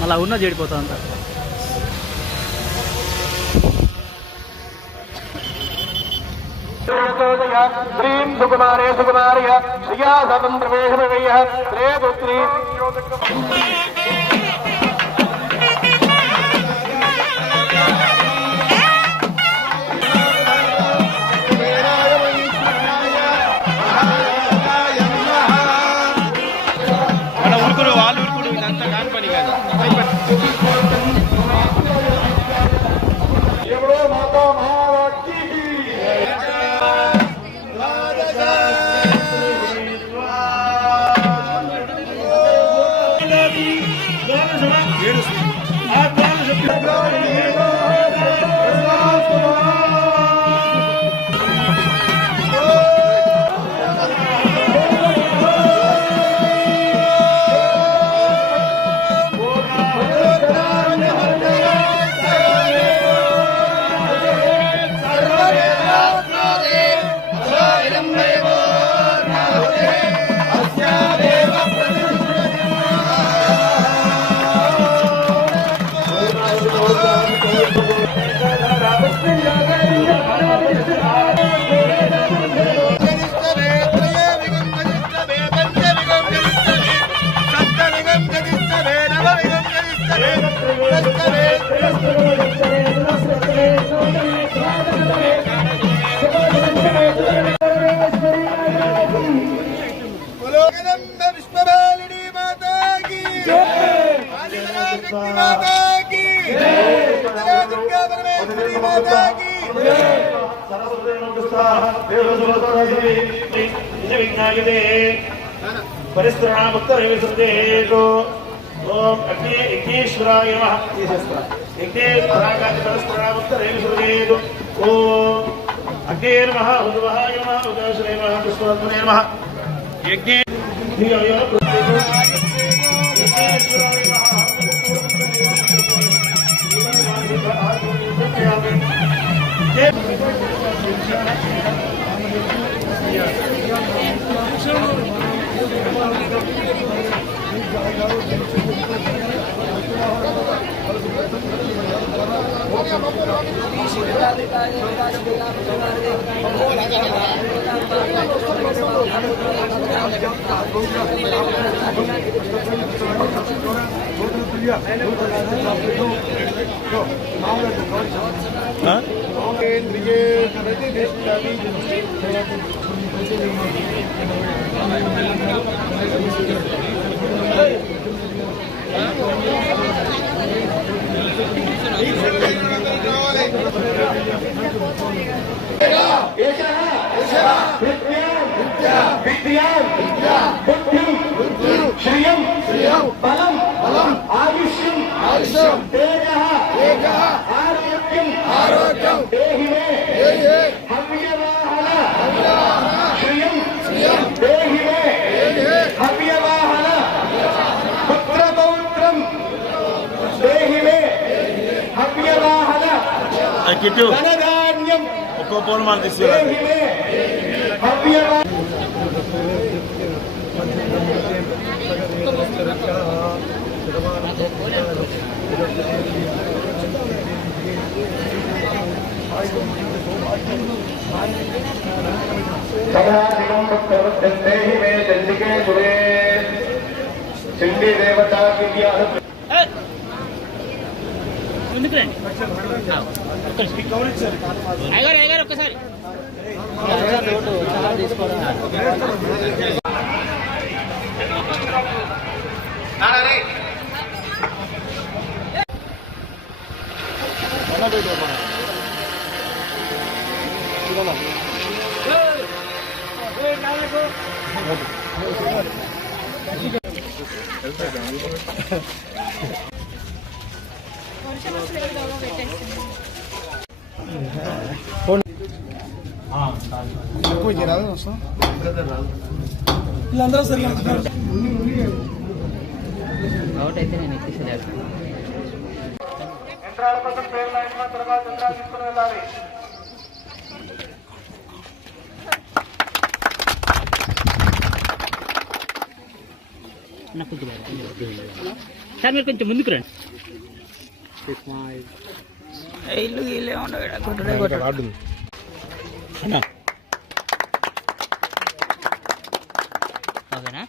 మళ్ళా ఉన్న చెడిపోతా అంట. శ్రీం సుకుమారే సుకుమార్య శ్రియా స్వతంత్రవేషమయ్య శ్రే పుత్రి వాళ్ళు ఉరుకుడు ఇదంతా కాని పని కాదు. परिस्त्रणामुत्तरविसृजेतो ओम अग्ने यज्ञेश्वराय नमः यज्ञेश्वराय परिस्त्रणामुत्तरविसृजेतो ओम अग्ने नमः उद्वहाय नमः उदयश्रे नमः पुष्पात्मने नमः यज्ञे श्रियं बलं आयुष्यं तेजः आरोग्यं देहि मे हव्यवाहन श्रियं देहि मे हव्यवाहन पुत्रपौत्रं देहि मे हव्यवाहन धनधान्यं देहि मे हव्यवाहन मे चंडिके सुरे चंडी देवता की ఒక్కసారి వీళ్ళందరూ సరిగా అవుట్ అయితే నేను ఎక్కిసలేదు. యంత్రాల కోసం పేరు లైన్ తర్వాత యంత్రాలు తీసుకుని వెళ్ళాలి. సార్ మీరు కొంచెం ముందుకు రండి. ఇల్లు ఇల్లే ఉండవు. ఓకేనా?